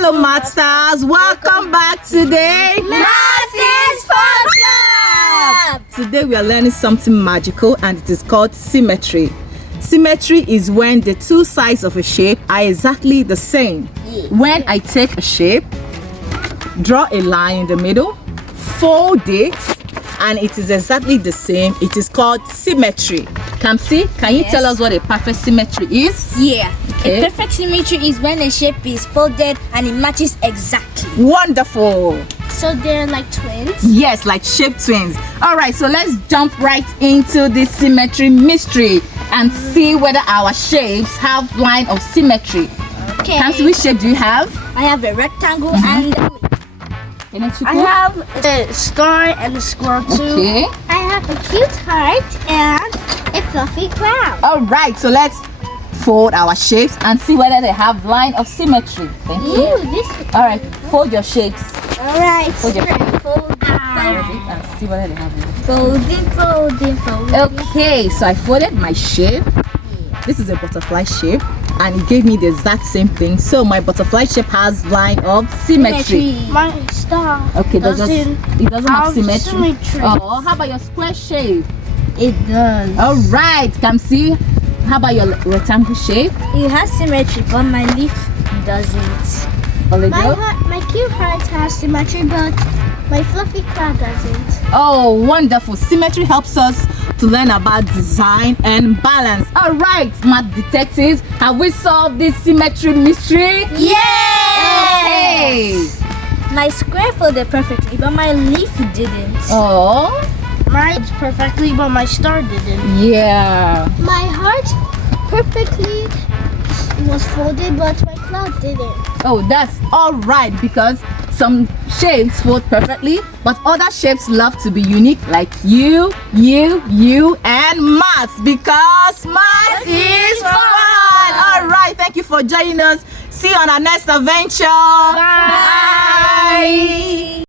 Hello, Masters. Welcome back today. Masters Fun Club! Today we are learning something magical, and it is called symmetry. Symmetry is when the two sides of a shape are exactly the same. When I take a shape, draw a line in the middle, fold it, and it is exactly the same, it is called symmetry. Kamsi, can you tell us what a perfect symmetry is? Yeah. Okay. A perfect symmetry is when a shape is folded and it matches exactly. Wonderful. So they're like twins? Yes, like shape twins. All right, so let's jump right into this symmetry mystery and see whether our shapes have line of symmetry. Okay. Kamsi, which shape do you have? I have a rectangle and I have a star and a squirrel too. Okay. I have a cute heart and a fluffy cloud. All right, so let's fold our shapes and see whether they have line of symmetry. Thank you. All right, fold your shapes. All right. Fold your shapes. Fold it. And see whether they have line. Fold it. Okay, so I folded my shape. This is a butterfly shape, and it gave me the exact same thing. So my butterfly shape has line of symmetry. My star. Okay, it doesn't have symmetry. symmetry. Oh, how about your square shape? It does. All right, Kamsi, how about your rectangle shape? It has symmetry, but my leaf doesn't. My cute heart has symmetry, but my fluffy cloud doesn't. Oh, wonderful. Symmetry helps us to learn about design and balance. All right, math detectives, have we solved this symmetry mystery? Yes! Okay. My square folded perfectly, but my leaf didn't. Oh, Mine perfectly, but my star didn't. yeah. My heart perfectly was folded, but my cloud didn't. Oh, that's all right, because some shapes fold perfectly, but other shapes love to be unique, like you, and maths, because maths is fun. All right, thank you for joining us. See you on our next adventure. Bye.